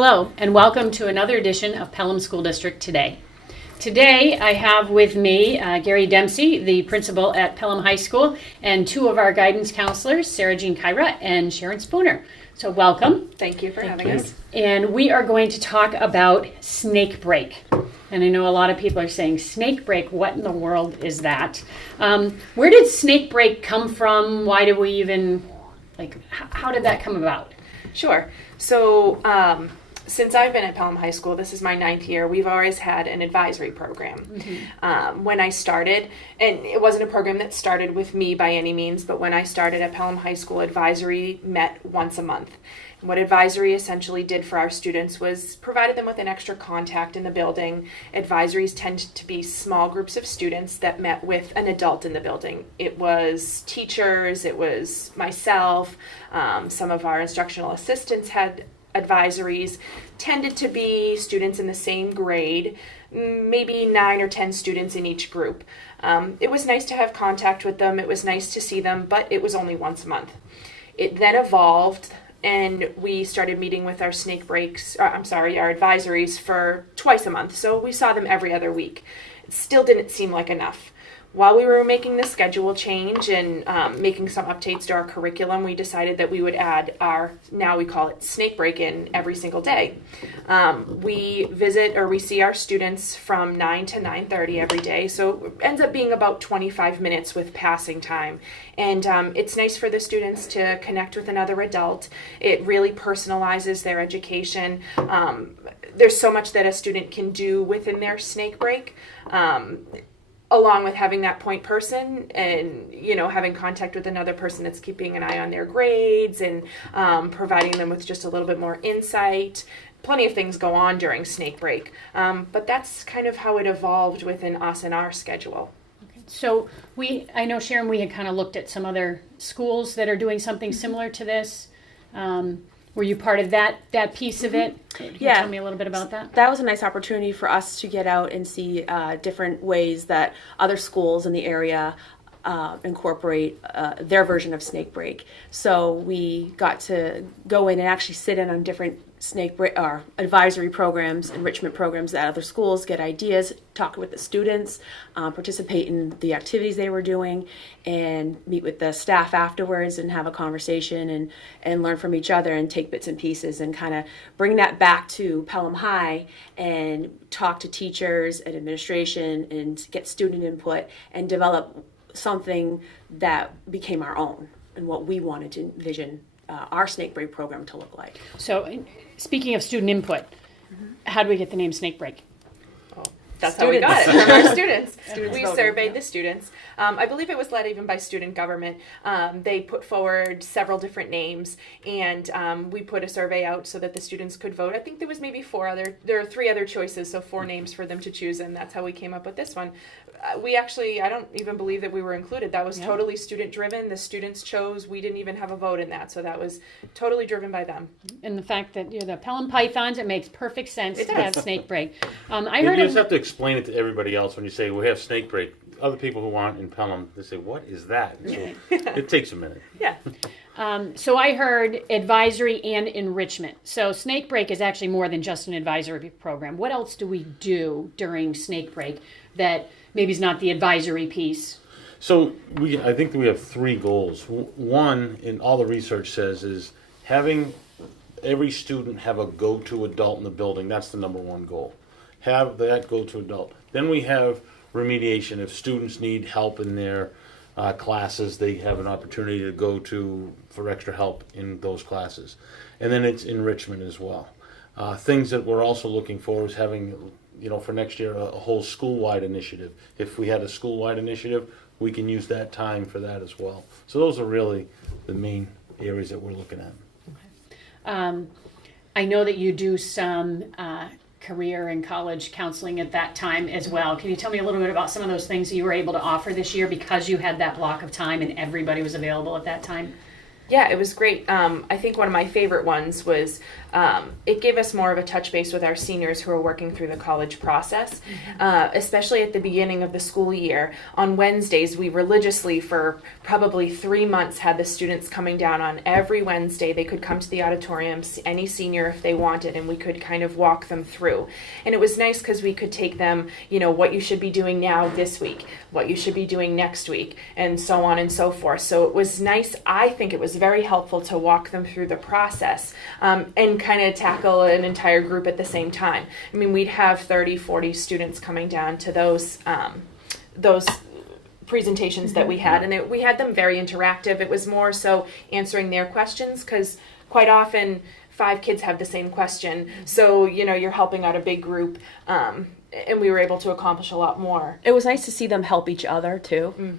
Hello, and welcome to another edition of Pelham School District Today. Today, I have with me Gary Dempsey, the principal at Pelham High School, and two of our guidance counselors, Sarah Jean Kyra and Sharon Spooner. So welcome. Thank you for having us. And we are going to talk about snake break. And I know a lot of people are saying, snake break, what in the world is that? Where did snake break come from? Why did we even, how did that come about? Sure. So since I've been at Pelham High School, this is my 9th year, we've always had an advisory program. Mm-hmm. When I started, and it wasn't a program that started with me by any means, but when I started at Pelham High School, advisory met once a month. And what advisory essentially did for our students was provided them with an extra contact in the building. Advisories tend to be small groups of students that met with an adult in the building. It was teachers, it was myself, some of our instructional assistants had advisories, tended to be students in the same grade, maybe 9 or 10 students in each group. It was nice to have contact with them, it was nice to see them, but it was only once a month. It then evolved, and we started meeting with our our advisories for twice a month, so we saw them every other week. It still didn't seem like enough. While we were making the schedule change and making some updates to our curriculum, we decided that we would add now we call it snake break in every single day. We see our students from 9 to 9:30 every day, so it ends up being about 25 minutes with passing time. And it's nice for the students to connect with another adult. It really personalizes their education. There's so much that a student can do within their snake break. Along with having that point person and, having contact with another person that's keeping an eye on their grades and providing them with just a little bit more insight. Plenty of things go on during snake break, but that's kind of how it evolved within us and our schedule. Okay. So I know, Sharon, we had kind of looked at some other schools that are doing something similar to this. Were you part of that piece of it? Can you tell me a little bit about that? That was a nice opportunity for us to get out and see different ways that other schools in the area incorporate their version of snake break. So we got to go in and actually sit in on different snake break or advisory programs, enrichment programs at other schools, get ideas, talk with the students, participate in the activities they were doing, and meet with the staff afterwards and have a conversation and learn from each other and take bits and pieces and kind of bring that back to Pelham High and talk to teachers and administration and get student input and develop something that became our own and what we wanted to envision our snake break program to look like. So, speaking of student input, how do we get the name Snake Break? That's how we got it, from our students. We surveyed the students. I believe it was led even by student government. They put forward several different names, and we put a survey out so that the students could vote. I think there was maybe there are 3 other choices, so 4 names for them to choose, and that's how we came up with this one. I don't even believe that we were included. That was totally student-driven. The students chose. We didn't even have a vote in that, so that was totally driven by them. And the fact that you're the Pelham Pythons, it makes perfect sense to have Snake Break. You just have to explain it to everybody else when you say we have snake break. Other people who aren't in Pelham, they say, "What is that?" So it takes a minute. Yeah. So I heard advisory and enrichment. So snake break is actually more than just an advisory program. What else do we do during snake break that maybe is not the advisory piece? So I think that we have 3 goals. One, in all the research says, is having every student have a go-to adult in the building. That's the number 1 goal. Have that go-to adult. Then we have remediation. If students need help in their classes, they have an opportunity to go to for extra help in those classes. And then it's enrichment as well. Things that we're also looking for is having, for next year, a whole school-wide initiative. If we had a school-wide initiative, we can use that time for that as well. So those are really the main areas that we're looking at. Okay. I know that you do some career and college counseling at that time as well. Can you tell me a little bit about some of those things that you were able to offer this year because you had that block of time and everybody was available at that time? Yeah, it was great. I think one of my favorite ones was it gave us more of a touch base with our seniors who are working through the college process, especially at the beginning of the school year. On Wednesdays, we religiously, for probably 3 months, had the students coming down on every Wednesday. They could come to the auditorium, any senior if they wanted, and we could kind of walk them through. And it was nice because we could take them, what you should be doing now this week, what you should be doing next week, and so on and so forth. So it was nice. I think it was very helpful to walk them through the process and kind of tackle an entire group at the same time. I mean, we'd have 30, 40 students coming down to those presentations that we had, and we had them very interactive. It was more so answering their questions, because quite often 5 kids have the same question. So, you're helping out a big group, and we were able to accomplish a lot more. It was nice to see them help each other too.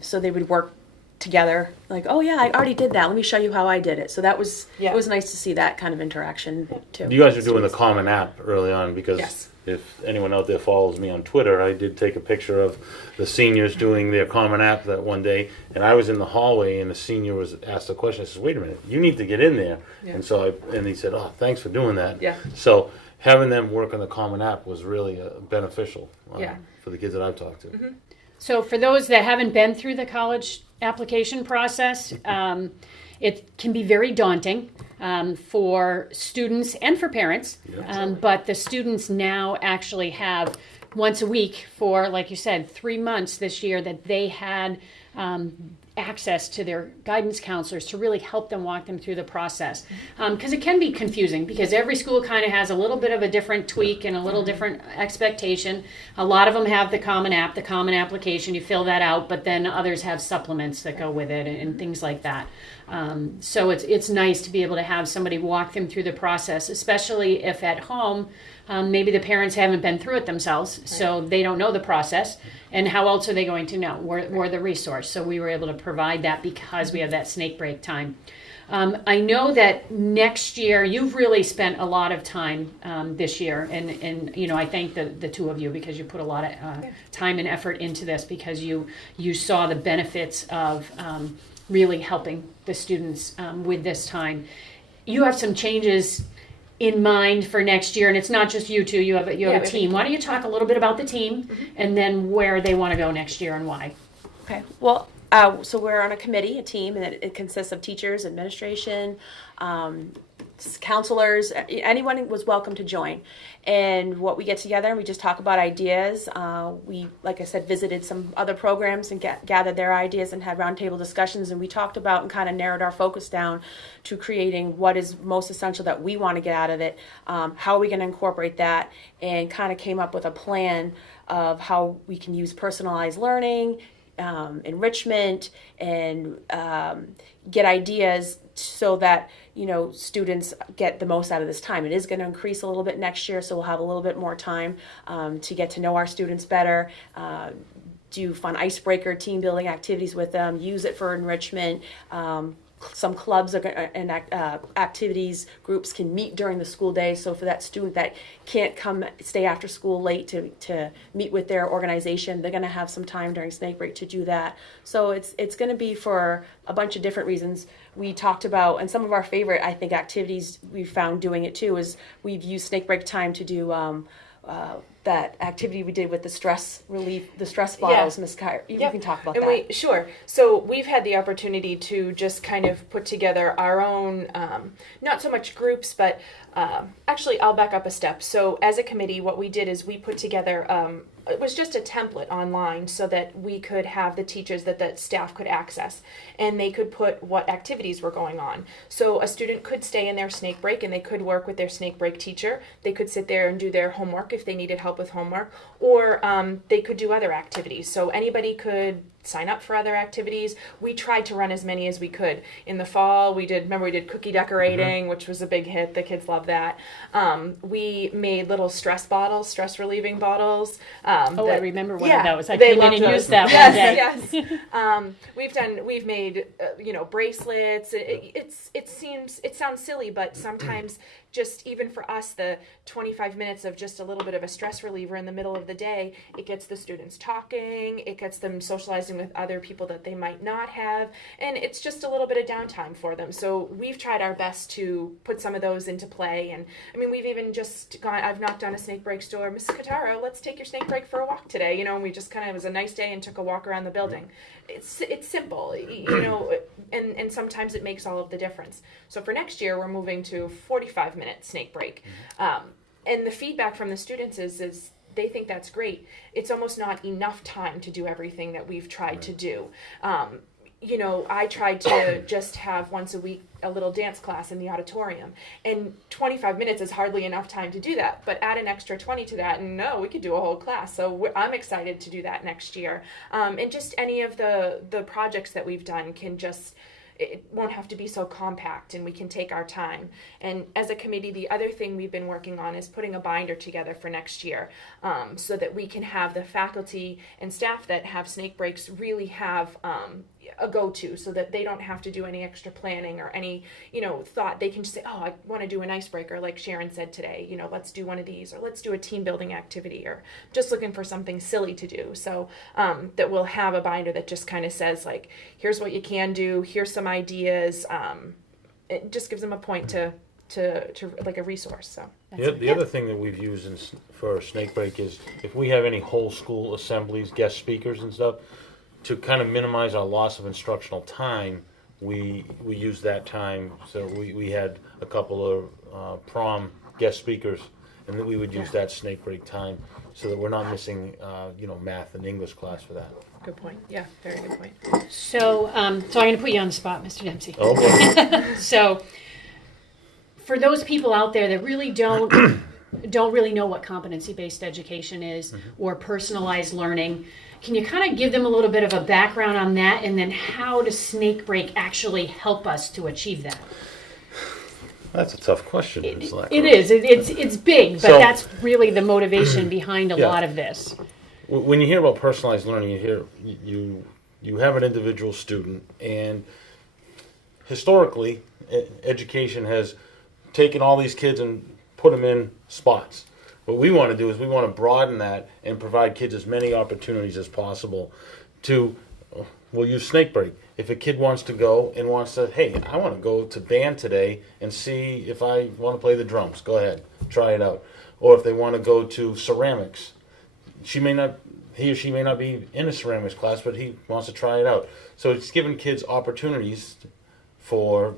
So they would work together, like, oh yeah, I already did that, let me show you how I did it. So that was, it was nice to see that kind of interaction too. You guys are doing the Common App early on, because Yes. if anyone out there follows me on Twitter, I did take a picture of the seniors doing their Common App that one day, and I was in the hallway and the senior was asked a question. I said, wait a minute, you need to get in there. Yeah. And he said, oh, thanks for doing that. Yeah. So having them work on the Common App was really beneficial for the kids that I've talked to. Mm-hmm. So for those that haven't been through the college application process, it can be very daunting for students and for parents. Yeah. But the students now actually have once a week for, like you said, 3 months this year that they had access to their guidance counselors to really help them walk them through the process. Because it can be confusing, because every school kind of has a little bit of a different tweak and a little different expectation. A lot of them have the Common App, the Common Application, you fill that out, but then others have supplements that go with it and things like that. So it's nice to be able to have somebody walk them through the process, especially if at home maybe the parents haven't been through it themselves, so they don't know the process, and how else are they going to know? We're the resource, so we were able to provide that because we have that snake break time. I know that next year you've really spent a lot of time this year, and I thank the two of you, because you put a lot of time and effort into this, because you saw the benefits of really helping the students with this time. You have some changes in mind for next year, and it's not just you two, you have a team. Why don't you talk a little bit about the team and then where they want to go next year and why? Okay, well, so we're on a committee, a team, and it consists of teachers, administration, counselors. Anyone was welcome to join. And what we get together and we just talk about ideas. We, like I said, visited some other programs and gathered their ideas and had roundtable discussions, and we talked about and kind of narrowed our focus down to creating what is most essential that we want to get out of it. How are we going to incorporate that, and kind of came up with a plan of how we can use personalized learning, enrichment, and get ideas so that students get the most out of this time. It is going to increase a little bit next year, so we'll have a little bit more time to get to know our students better, do fun icebreaker team building activities with them, use it for enrichment. Some clubs and activities groups can meet during the school day, so for that student that can't stay after school late to meet with their organization, they're going to have some time during snake break to do that. So it's going to be for a bunch of different reasons. We talked about, and some of our favorite, I think, activities we found doing it too, is we've used snake break time to do that activity we did with the stress relief, the stress bottles. Miss Kyra, you can talk about that. Sure. So we've had the opportunity to just kind of put together our own, not so much groups, but actually I'll back up a step. So as a committee, what we did is we put together, it was just a template online so that we could have the teachers that the staff could access, and they could put what activities were going on. So a student could stay in their snake break and they could work with their snake break teacher. They could sit there and do their homework if they needed help with homework, or they could do other activities. So anybody could sign up for other activities. We tried to run as many as we could. In the fall, we did cookie decorating, which was a big hit. The kids loved that. We made little stress relieving bottles. I remember one of those. I they came in and loved used those. that one day. Yes. We've made bracelets. It sounds silly, but sometimes just even for us, the 25 minutes of just a little bit of a stress reliever in the middle of the day, it gets the students talking, it gets them socializing with other people that they might not have, and it's just a little bit of downtime for them. So we've tried our best to put some of those into play. And I mean, we've even just I've knocked on a snake break door, Mrs. Katara, let's take your snake break for a walk today, and we just kind of, it was a nice day and took a walk around the building. It's simple, and sometimes it makes all of the difference. So for next year, we're moving to 45-minute snake break. And the feedback from the students is they think that's great. It's almost not enough time to do everything that we've tried to do. I tried to just have once a week a little dance class in the auditorium, and 25 minutes is hardly enough time to do that, but add an extra 20 to that, and no, we could do a whole class. So I'm excited to do that next year. And just any of the projects that we've done can just, it won't have to be so compact, and we can take our time. And as a committee, the other thing we've been working on is putting a binder together for next year, so that we can have the faculty and staff that have snake breaks really have a go-to, so that they don't have to do any extra planning or any thought. They can just say, oh, I want to do an icebreaker like Sharon said today, let's do one of these, or let's do a team building activity, or just looking for something silly to do. So that we'll have a binder that just kind of says, like, here's what you can do, here's some ideas. It just gives them a point to like a resource. So the other thing that we've used for snake break is if we have any whole school assemblies, guest speakers and stuff, to kind of minimize our loss of instructional time, we use that time. So we had a couple of prom guest speakers, and then we would use that snake break time so that we're not missing math and English class for that. Good point. Yeah, very good point. So I'm going to put you on the spot, Mr. Dempsey. Oh boy. So for those people out there that really don't really know what competency-based education is or personalized learning, can you kind of give them a little bit of a background on that, and then how does snake break actually help us to achieve that? That's a tough question. It is. It's big, but So- that's really the motivation behind a lot of this. When you hear about personalized learning, you have an individual student, and historically, education has taken all these kids and put them in spots. What we want to do is we want to broaden that and provide kids as many opportunities as possible to, we'll use snake break. If a kid wants to go and wants to, hey, I want to go to band today and see if I want to play the drums, go ahead, try it out. Or if they want to go to ceramics, he or she may not be in a ceramics class, but he wants to try it out. So it's giving kids opportunities for,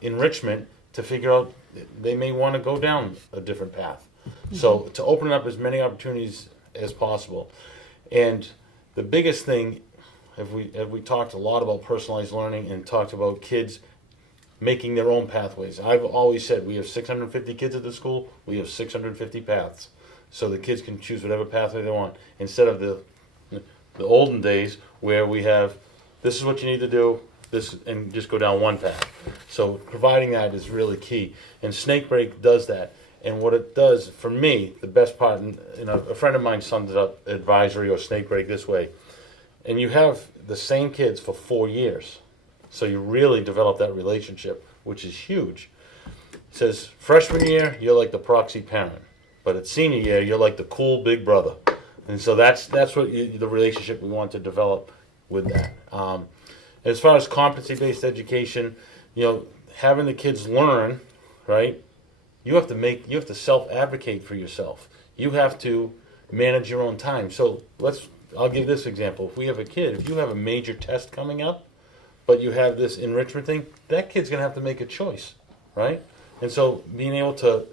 enrichment to figure out they may want to go down a different path. So to open up as many opportunities as possible. And the biggest thing, we talked a lot about personalized learning and talked about kids making their own pathways. I've always said we have 650 kids at the school, we have 650 paths. So the kids can choose whatever pathway they want, instead of the olden days where we have, this is what you need to do, this, and just go down one path. So providing that is really key. And snake break does that. And what it does, for me, the best part, and a friend of mine summed it up, advisory or snake break, this way. And you have the same kids for 4 years. So you really develop that relationship, which is huge. It says, freshman year, you're like the proxy parent. But at senior year, you're like the cool big brother. And so that's what the relationship we want to develop with that. As far as competency-based education, having the kids learn, right? You have to self-advocate for yourself. You have to manage your own time. So I'll give this example. If you have a major test coming up, but you have this enrichment thing, that kid's going to have to make a choice, right? And so being able to,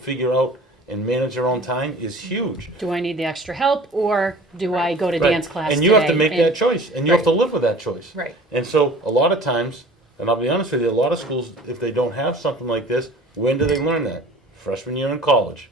figure out and manage their own time is huge. Do I need the extra help, or do I go to Right. dance class And you have to today? make that choice, and you have to live with that choice. Right. And so a lot of times, and I'll be honest with you, a lot of schools, if they don't have something like this, when do they learn that? Freshman year in college.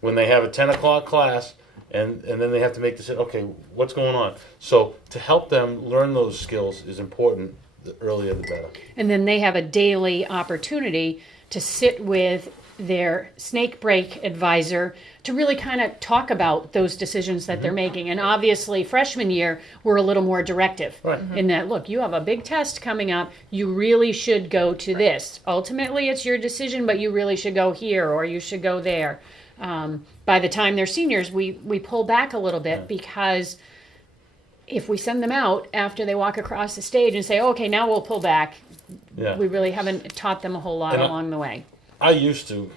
When they have a 10 o'clock class, and then they have to make the decision, okay, what's going on? So to help them learn those skills is important. The earlier the better. And then they have a daily opportunity to sit with their snake break advisor to really kind of talk about those decisions that they're making. And obviously, freshman year, we're a little more directive in that, look, you have a big test coming up. You really should go to this. Ultimately, it's your decision, but you really should go here or you should go there. By the time they're seniors, we pull back a little bit because if we send them out after they walk across the stage and say, okay, now we'll pull back, we really haven't taught them a whole lot along the way. I used to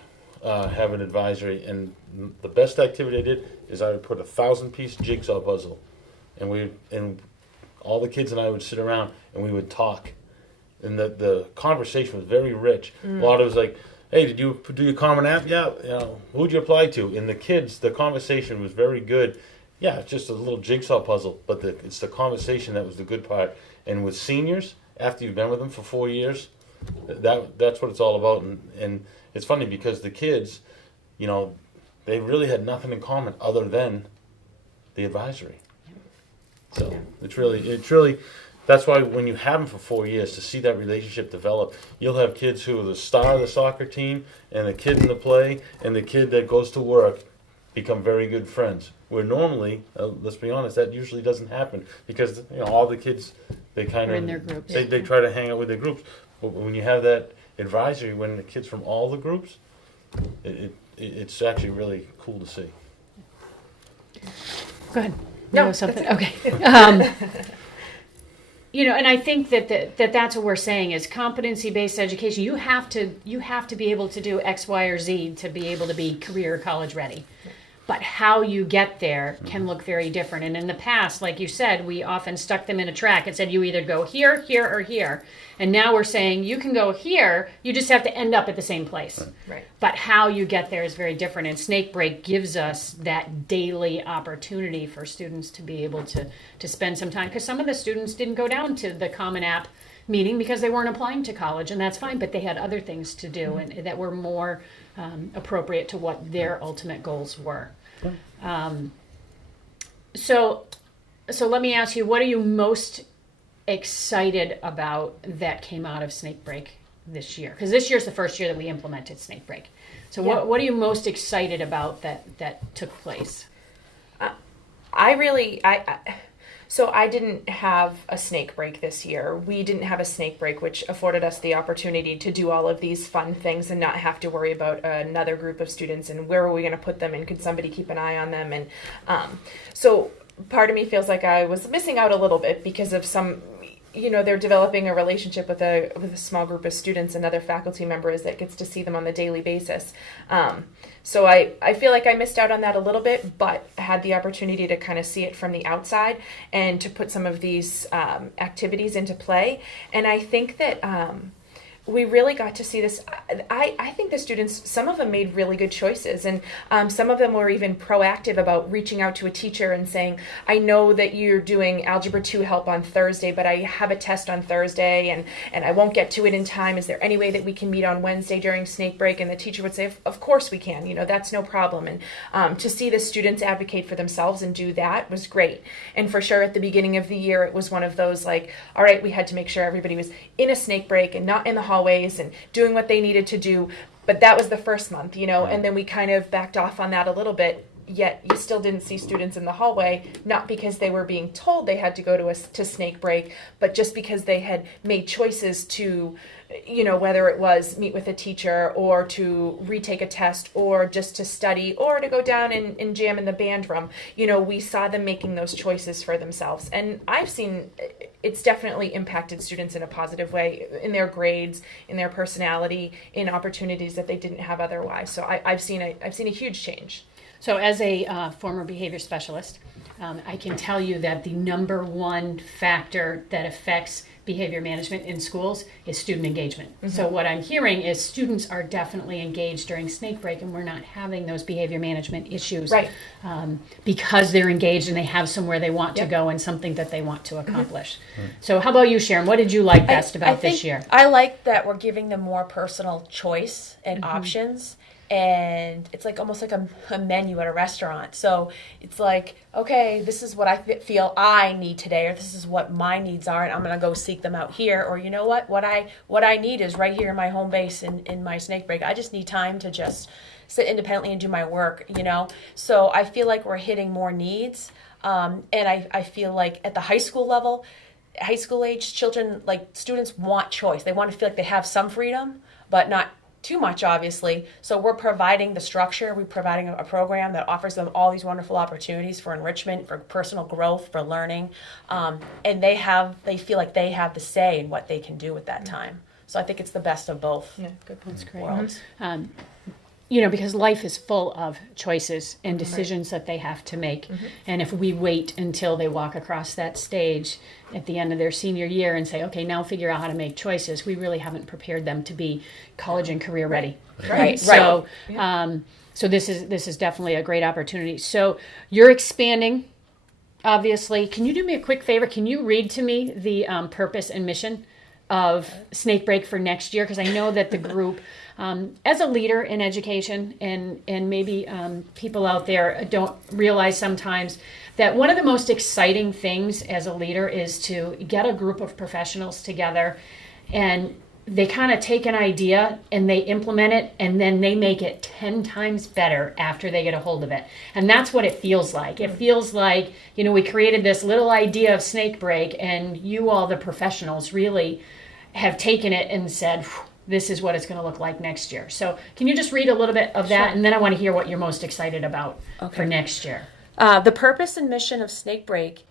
have an advisory, and the best activity I did is I would put a 1,000-piece jigsaw puzzle, and all the kids and I would sit around and we would talk, and the conversation was very rich. A lot of it was like, hey, did you do your Common App? Yeah, who'd you apply to? And the conversation was very good. Yeah, it's just a little jigsaw puzzle, but it's the conversation that was the good part. And with seniors, after you've been with them for 4 years, that's what it's all about. And it's funny because the kids, they really had nothing in common other than the advisory. So it's really, that's why when you have them for 4 years, to see that relationship develop, you'll have kids who are the star of the soccer team and the kid in the play and the kid that goes to work become very good friends. Where normally, let's be honest, that usually doesn't happen because all the kids, they kind of in their groups. They try to hang out with their groups. But when you have that advisory, when the kids from all the groups, it's actually really cool to see. Go ahead. No, Something. Okay. And I think that's what we're saying is competency-based education. You have to be able to do X, Y, or Z to be able to be career college ready. But how you get there can look very different. And in the past, like you said, we often stuck them in a track and said, you either go here, here, or here. And now we're saying you can go here, you just have to end up at the same place. Right. But how you get there is very different. And Snake Break gives us that daily opportunity for students to be able to spend some time. Because some of the students didn't go down to the Common App meeting because they weren't applying to college, and that's fine, but they had other things to do and that were more appropriate to what their ultimate goals were. So let me ask you, what are you most excited about that came out of Snake Break this year? Because this year's the first year that we implemented Snake Break. So what are you most excited about that took place? So I didn't have a snake break this year. We didn't have a snake break, which afforded us the opportunity to do all of these fun things and not have to worry about another group of students and where are we going to put them and could somebody keep an eye on them. And so part of me feels like I was missing out a little bit because of some, they're developing a relationship with a small group of students and other faculty members that gets to see them on the daily basis. So I feel like I missed out on that a little bit, but had the opportunity to kind of see it from the outside and to put some of these activities into play. And I think that we really got to see this. I think the students, some of them made really good choices, and some of them were even proactive about reaching out to a teacher and saying, I know that you're doing Algebra 2 help on Thursday, but I have a test on Thursday and I won't get to it in time. Is there any way that we can meet on Wednesday during Snake Break? And the teacher would say, of course we can, that's no problem. And to see the students advocate for themselves and do that was great. And for sure at the beginning of the year, it was one of those like, all right, we had to make sure everybody was in a Snake Break and not in the hallways and doing what they needed to do. But that was the first month, and then we kind of backed off on that a little bit, yet you still didn't see students in the hallway, not because they were being told they had to go to Snake Break, but just because they had made choices to, whether it was meet with a teacher or to retake a test or just to study or to go down and jam in the band room. We saw them making those choices for themselves. And I've seen it's definitely impacted students in a positive way in their grades, in their personality, in opportunities that they didn't have otherwise. So I've seen a huge change. So as a former behavior specialist, I can tell you that the number one factor that affects behavior management in schools is student engagement. Mm-hmm. So what I'm hearing is students are definitely engaged during Snake Break, and we're not having those behavior management issues, right? Because they're engaged and they have somewhere they want to go and something that they want to accomplish. Mm-hmm. So how about you, Sharon? What did you like best about this year? I like that we're giving them more personal choice and options. and it's like almost like a menu at a restaurant. So it's like, okay, this is what I feel I need today, or this is what my needs are, and I'm gonna go seek them out here. Or you know what I need is right here in my home base in my snake break. I just need time to just sit independently and do my work, you know. So I feel like we're hitting more needs, and I feel like at the high school level, high school age children, like students want choice. They want to feel like they have some freedom, but not too much, obviously. So we're providing the structure, we're providing a program that offers them all these wonderful opportunities for enrichment, for personal growth, for learning, and they feel like they have the say in what they can do with that time. So I think it's the best of both worlds. You know, because life is full of choices and decisions that they have to make. And if we wait until they walk across that stage at the end of their senior year and say, okay, now figure out how to make choices, we really haven't prepared them to be college and career ready. Right. So, so this is definitely a great opportunity. So you're expanding, obviously. Can you do me a quick favor? Can you read to me the purpose and mission of Snake Break for next year? Because I know that the group, as a leader in education, and maybe people out there don't realize sometimes that one of the most exciting things as a leader is to get a group of professionals together, and they kind of take an idea and they implement it, and then they make it 10 times better after they get a hold of it. And that's what it feels like. It feels like, you know, we created this little idea of Snake Break, and you all, the professionals, really have taken it and said, this is what it's going to look like next year. So can you just read a little bit of that? And then I want to hear what you're most excited about for next year. The purpose and mission of Snake Break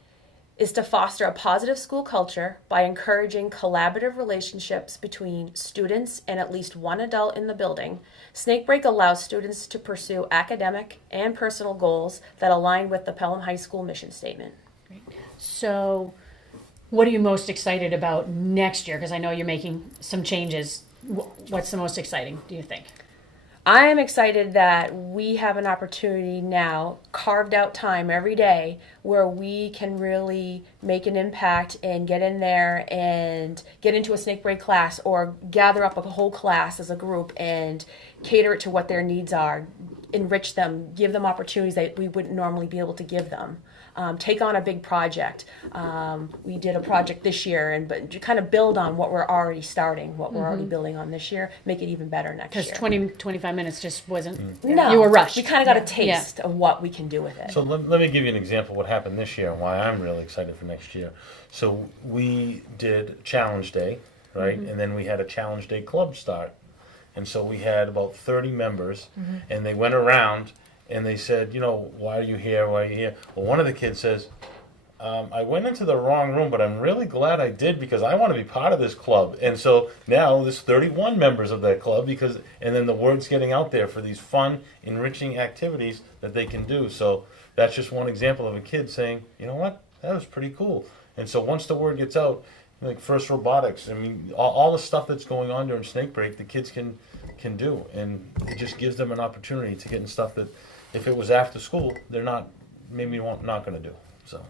is to foster a positive school culture by encouraging collaborative relationships between students and at least one adult in the building. Snake Break allows students to pursue academic and personal goals that align with the Pelham High School mission statement. So what are you most excited about next year? Because I know you're making some changes. What's the most exciting, do you think? I am excited that we have an opportunity now, carved out time every day, where we can really make an impact and get in there and get into a Snake Break class, or gather up a whole class as a group and cater it to what their needs are, enrich them, give them opportunities that we wouldn't normally be able to give them. Take on a big project. We did a project this year, but kind of build on what we're already starting, what we're already building on this year, make it even better next year. Because 20, 25 minutes just wasn't, No, you were rushed. We kind of got a taste of what we can do with it. So let me give you an example of what happened this year and why I'm really excited for next year. So we did Challenge Day, right? And then we had a Challenge Day club start. And so we had about 30 members, and they went around and they said, you know, why are you here? Why are you here? Well, one of the kids says, I went into the wrong room, but I'm really glad I did, because I want to be part of this club. And so now there's 31 members of that club, and then the word's getting out there for these fun, enriching activities that they can do. So that's just one example of a kid saying, you know what, that was pretty cool. And so once the word gets out, like first robotics, I mean, all the stuff that's going on during Snake Break, the kids can do. And it just gives them an opportunity to get in stuff that, if it was after school, they're not going to do. So.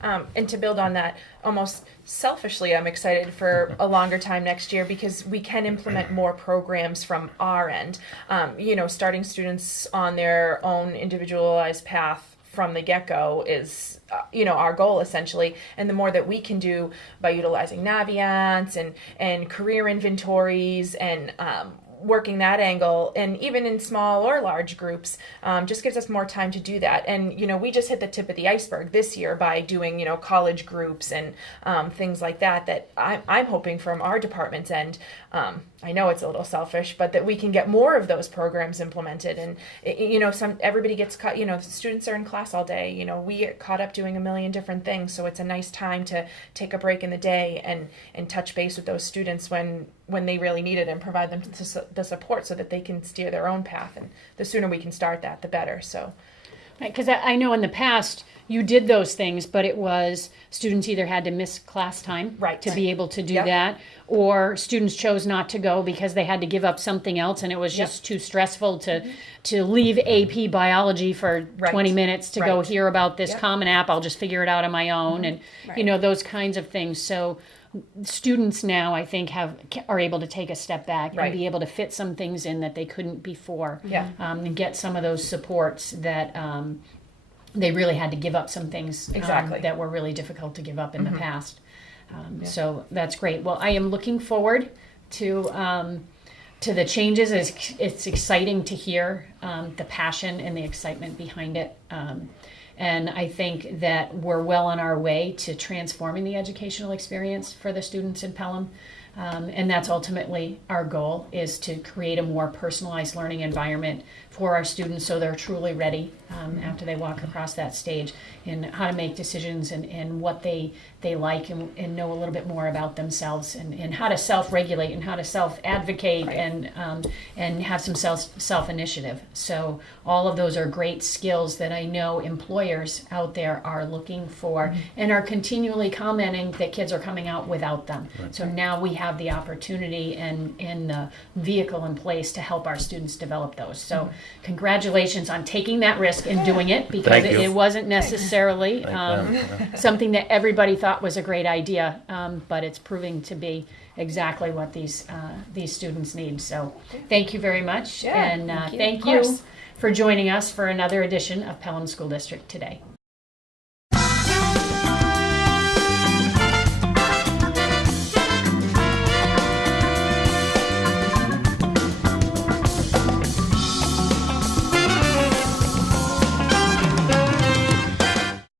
And to build on that, almost selfishly, I'm excited for a longer time next year, because we can implement more programs from our end. Starting students on their own individualized path from the get-go is, our goal essentially. And the more that we can do by utilizing Naviance and career inventories and working that angle, and even in small or large groups, just gives us more time to do that. And we just hit the tip of the iceberg this year by doing college groups and things like that I'm hoping from our department's end. I know it's a little selfish, but that we can get more of those programs implemented. And everybody gets caught. Students are in class all day. We get caught up doing a million different things, so it's a nice time to take a break in the day and touch base with those students when they really need it, and provide them the support so that they can steer their own path. And the sooner we can start that, the better. So, because I know in the past you did those things, but it was students either had to miss class time to be able to do that, or students chose not to go because they had to give up something else, and it was just too stressful to leave AP biology for 20 minutes to go hear about this Common App. I'll just figure it out on my own, and those kinds of things. So students now, I think, are able to take a step back Right. and be able to fit some things in that they couldn't before. Yeah. And get some of those supports that they really had to give up some things Exactly. that were really difficult to give up in the past. So that's great. Well, I am looking forward to the changes. It's exciting to hear the passion and the excitement behind it. And I think that we're well on our way to transforming the educational experience for the students in Pelham. And that's ultimately our goal, is to create a more personalized learning environment for our students so they're truly ready after they walk across that stage, in how to make decisions and what they like, and know a little bit more about themselves, and how to self-regulate and how to self-advocate, and have some self-initiative. So all of those are great skills that I know employers out there are looking for, and are continually commenting that kids are coming out without them. So now we have the opportunity and the vehicle in place to help our students develop those. So congratulations on taking that risk and doing it, because Thank you. it wasn't necessarily something that everybody thought was a great idea, but it's proving to be exactly what these students need. So thank you very much, Yeah, and thank you. thank Of you course. for joining us for another edition of Pelham School District Today.